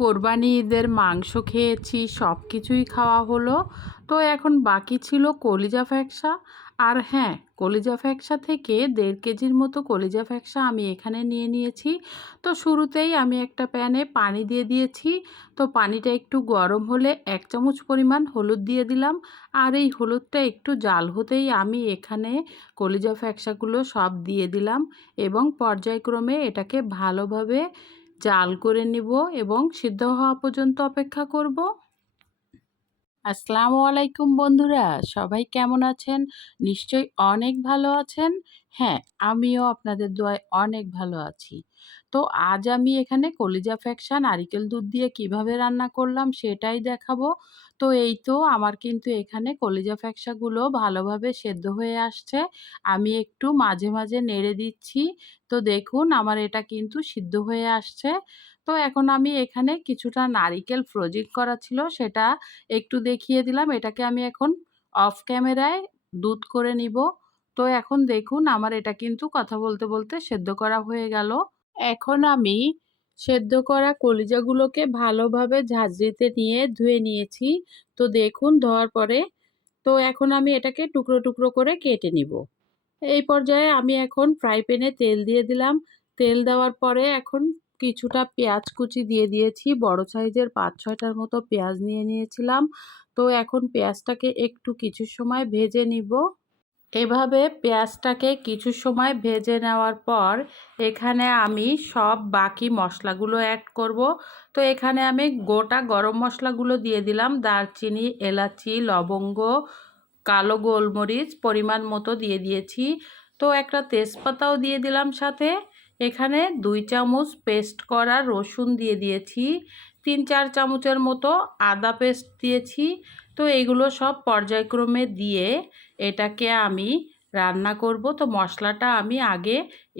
কোরবানি ঈদের মাংস খেয়েছি, সব কিছুই খাওয়া হলো। তো এখন বাকি ছিল কলিজা ফ্যাকসা। আর হ্যাঁ, কলিজা ফ্যাকসা থেকে 1.5 কেজির মতো কলিজা ফ্যাকসা আমি এখানে নিয়ে নিয়েছি। তো শুরুতেই আমি একটা প্যানে পানি দিয়ে দিয়েছি। তো পানিটা একটু গরম হলে 1 চামচ পরিমাণ হলুদ দিয়ে দিলাম। আর এই হলুদটা একটু জাল হতেই আমি এখানে কলিজা ফ্যাকসাগুলো সব দিয়ে দিলাম এবং পর্যায়ক্রমে এটাকে ভালোভাবে জাল করে নিব এবং সিদ্ধ হওয়া পর্যন্ত অপেক্ষা করব। আসসালামু আলাইকুম বন্ধুরা, সবাই কেমন আছেন? নিশ্চয়ই অনেক ভালো আছেন। হ্যাঁ, আমিও আপনাদের দোয়ায় অনেক ভালো আছি। তো আজ আমি এখানে কলিজা ফ্যাকসা নারিকেল দুধ দিয়ে কিভাবে রান্না করলাম সেটাই দেখাবো। তো এই তো আমার কিন্তু এখানে কলিজা ফ্যাকসাগুলো ভালোভাবে সেদ্ধ হয়ে আসছে। আমি একটু মাঝে মাঝে নেড়ে দিচ্ছি। তো দেখুন আমার এটা কিন্তু সিদ্ধ হয়ে আসছে। তো এখন আমি এখানে কিছুটা নারিকেল ফ্রোজিং করা ছিল সেটা একটু দেখিয়ে দিলাম। এটাকে আমি এখন অফ ক্যামেরায় দুধ করে নিব। তো এখন দেখুন আমার এটা কিন্তু কথা বলতে বলতে সেদ্ধ করা হয়ে গেল। এখন আমি সেদ্ধ করা কলিজাগুলোকে ভালোভাবে ঝাঁঝরিতে নিয়ে ধুয়ে নিয়েছি। তো দেখুন ধোয়ার পরে তো এখন আমি এটাকে টুকরো টুকরো করে কেটে নিব। এই পর্যায়ে আমি এখন ফ্রাই প্যানে তেল দিয়ে দিলাম। তেল দেওয়ার পরে এখন কিছুটা পেঁয়াজ কুচি দিয়ে দিয়েছি। বড় সাইজের 5-6টার মতো পেঁয়াজ নিয়ে নিয়েছিলাম। তো এখন পেঁয়াজটাকে একটু কিছু সময় ভেজে নিব। এভাবে পেঁয়াজটাকে কিছু সময় ভেজে নেওয়ার পর এখানে আমি সব বাকি মশলাগুলো অ্যাড করব। তো এখানে আমি গোটা গরম মশলাগুলো দিয়ে দিলাম। দারচিনি, এলাচি, লবঙ্গ, কালো গোলমরিচ পরিমাণ মতো দিয়ে দিয়েছি। তো একটা তেজপাতাও দিয়ে দিলাম সাথে। এখানে 2 চামচ পেস্ট করা রসুন দিয়ে দিয়েছি। 3-4 চামচের মতো আদা পেস্ট দিয়েছি। তো এইগুলো সব পর্যায়ক্রমে দিয়ে এটাকে আমি রান্না করব। তো মশলাটা আমি আগে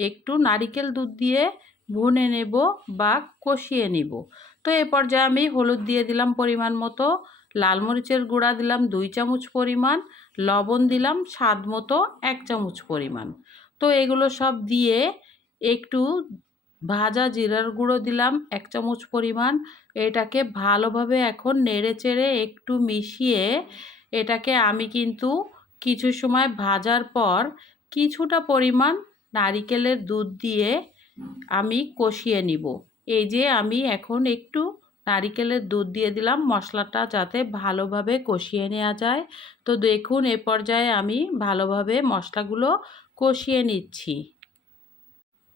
একটু নারিকেল দুধ দিয়ে ভুনে নেব বা কষিয়ে নিব। তো এই পর্যায়ে আমি হলুদ দিয়ে দিলাম পরিমাণ মতো, লাল মরিচের গুঁড়া দিলাম 2 চামচ পরিমাণ, লবণ দিলাম স্বাদ মতো 1 চামচ পরিমাণ। তো এগুলো সব দিয়ে একটু ভাজা জিরার গুঁড়ো দিলাম 1 চামচ পরিমাণ। এটাকে ভালোভাবে এখন নেড়ে চেড়ে একটু মিশিয়ে এটাকে আমি কিন্তু কিছু সময় ভাজার পর কিছুটা পরিমাণ নারিকেলের দুধ দিয়ে আমি কষিয়ে নিব। এই যে আমি এখন একটু নারিকেলের দুধ দিয়ে দিলাম মশলাটা যাতে ভালোভাবে কষিয়ে নেওয়া যায়। তো দেখুন এ পর্যায়ে আমি ভালোভাবে মশলাগুলো কষিয়ে নিচ্ছি।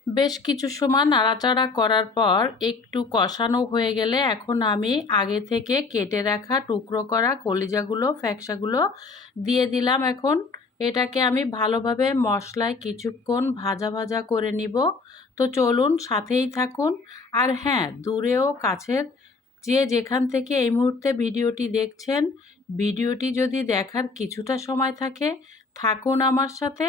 বেশ কিছু সময় নাড়াচাড়া করার পর একটু কষানো হয়ে গেলে এখন আমি আগে থেকে কেটে রাখা টুকরো করা কলিজাগুলো ফ্যাকসাগুলো দিয়ে দিলাম। এখন এটাকে আমি ভালোভাবে মশলায় কিছুক্ষণ ভাজা ভাজা করে নিব। তো চলুন সাথেই থাকুন। আর হ্যাঁ, দূরেও কাছের যে যেখান থেকে এই মুহূর্তে ভিডিওটি দেখছেন, ভিডিওটি যদি দেখার কিছুটা সময় থাকে থাকুন আমার সাথে।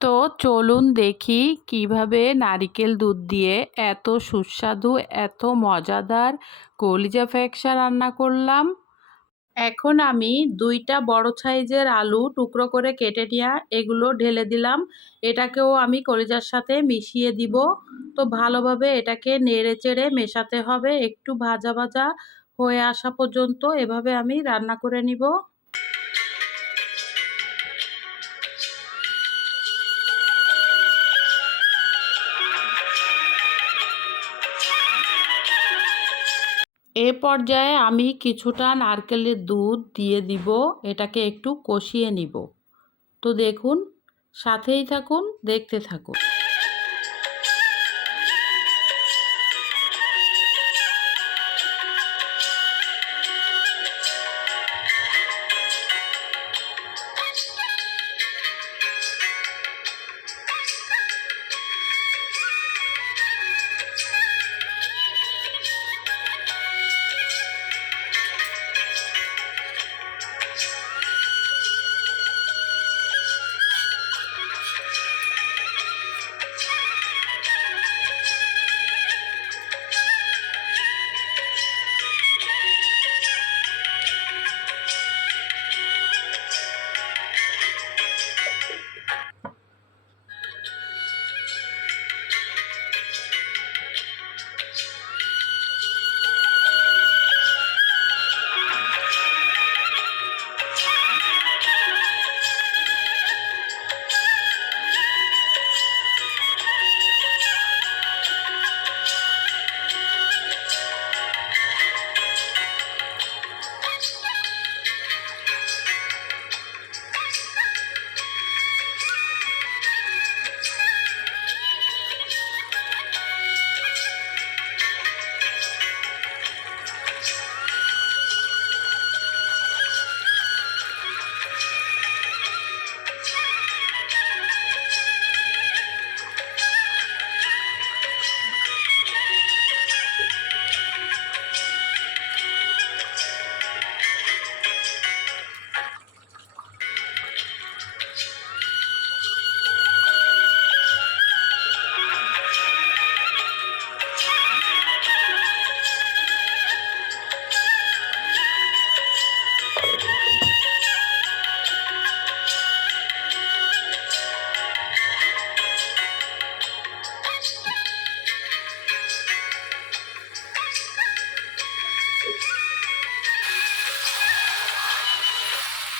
তো চলুন দেখি কিভাবে নারিকেল দুধ দিয়ে এত সুস্বাদু এত মজাদার কলিজা ফ্যাকসা রান্না করলাম। এখন আমি 2টা বড় সাইজের আলু টুকরো করে কেটে নেওয়া এগুলো ঢেলে দিলাম। এটাকেও আমি কলিজার সাথে মিশিয়ে দিব। তো ভালোভাবে এটাকে নেড়ে চেড়ে মেশাতে হবে একটু ভাজা ভাজা হয়ে আসা পর্যন্ত। এভাবে আমি রান্না করে নিব। এ পর্যায়ে আমি কিছুটা নারকেলের দুধ দিয়ে দিব। এটাকে একটু কষিয়ে নিব। তো দেখুন সাথেই থাকুন, দেখতে থাকুন।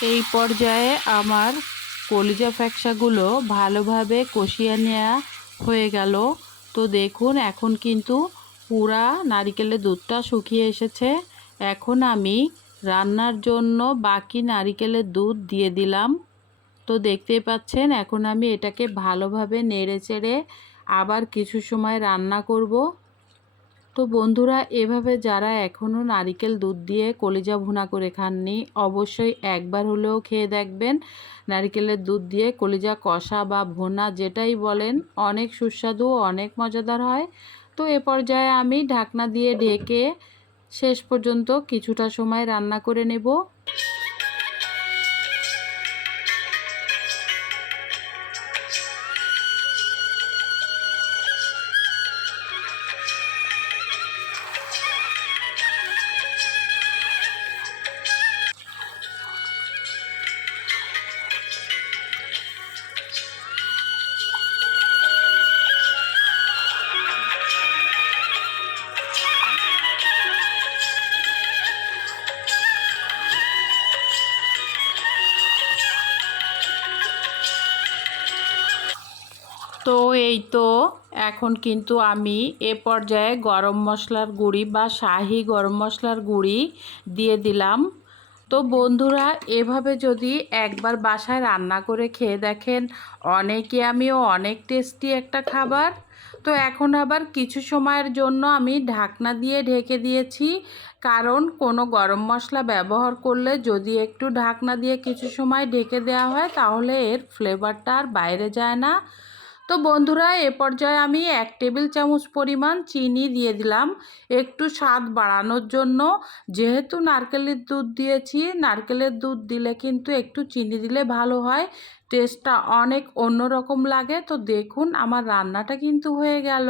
এই পর্যায়ে আমার কলিজা ফ্যাকশাগুলো ভালোভাবে কষিয়ে নেওয়া হয়ে গেল। তো দেখুন এখন কিন্তু পুরা নারিকেলের দুধটা শুকিয়ে এসেছে। এখন আমি রান্নার জন্য বাকি নারিকেলের দুধ দিয়ে দিলাম। তো দেখতেই পাচ্ছেন এখন আমি এটাকে ভালোভাবে নেড়েচেড়ে আবার কিছু সময় রান্না করব। তো বন্ধুরা, এভাবে যারা এখনও নারিকেল দুধ দিয়ে কলিজা ভুনা করে খাননি, অবশ্যই একবার হলেও খেয়ে দেখবেন। নারিকেলের দুধ দিয়ে কলিজা কষা বা ভুনা যেটাই বলেন, অনেক সুস্বাদু, অনেক মজাদার হয়। তো এ পর্যায়ে আমি ঢাকনা দিয়ে ঢেকে শেষ পর্যন্ত কিছুটা সময় রান্না করে নেব। তো এই তো এখন কিন্তু আমি এ পর্যায়ে গরম মশলার গুঁড়ি বা শাহি গরম মশলার গুঁড়ি দিয়ে দিলাম। তো বন্ধুরা, এভাবে যদি একবার বাসায় রান্না করে খেয়ে দেখেন, অনেকে আমিও অনেক টেস্টি একটা খাবার। তো এখন আবার কিছু সময়ের জন্য আমি ঢাকনা দিয়ে ঢেকে দিয়েছি, কারণ কোনো গরম মশলা ব্যবহার করলে যদি একটু ঢাকনা দিয়ে কিছু সময় ঢেকে দেওয়া হয় তাহলে এর ফ্লেভারটা আর বাইরে যায় না। তো বন্ধুরা, এ পর্যায়ে আমি 1 টেবিল চামচ পরিমাণ চিনি দিয়ে দিলাম একটু স্বাদ বাড়ানোর জন্য। যেহেতু নারকেলের দুধ দিয়েছি, নারকেলের দুধ দিলে কিন্তু একটু চিনি দিলে ভালো হয়, টেস্টটা অনেক অন্যরকম লাগে। তো দেখুন আমার রান্নাটা কিন্তু হয়ে গেল।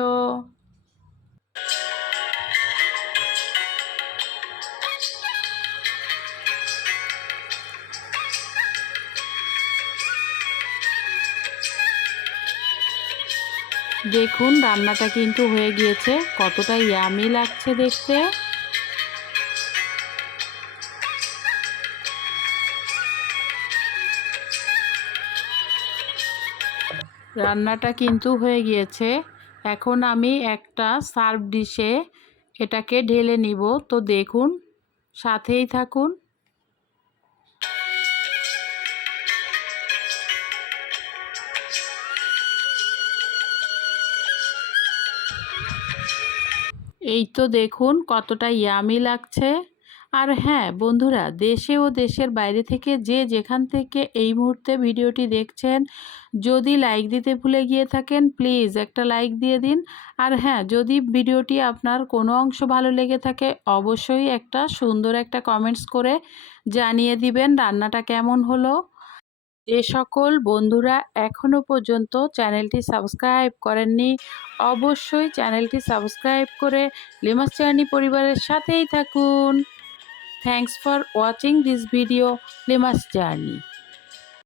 দেখুন রান্নাটা কিন্তু হয়ে গিয়েছে, কতটা ইয়ামি লাগছে দেখতে। রান্নাটা কিন্তু হয়ে গিয়েছে। এখন আমি একটা সার্ভ ডিশে এটাকে ঢেলে নিব। তো দেখুন, সাথেই থাকুন। এই তো দেখুন কতটা ইয়ামি লাগছে। আর হ্যাঁ বন্ধুরা, দেশে ও দেশের বাইরে থেকে যে যেখান থেকে এই মুহূর্তে ভিডিওটি দেখছেন, যদি লাইক দিতে ভুলে গিয়ে থাকেন প্লিজ একটা লাইক দিয়ে দিন। আর হ্যাঁ, যদি ভিডিওটি আপনার কোনো অংশ ভালো লেগে থাকে অবশ্যই একটা সুন্দর একটা কমেন্টস করে জানিয়ে দিবেন রান্নাটা কেমন হলো। যে সকল বন্ধুরা এখনও পর্যন্ত চ্যানেলটি সাবস্ক্রাইব করেননি, অবশ্যই চ্যানেলটি সাবস্ক্রাইব করে লিমাস জার্নি পরিবারের সাথেই থাকুন। Thanks for watching this video Lima's journey.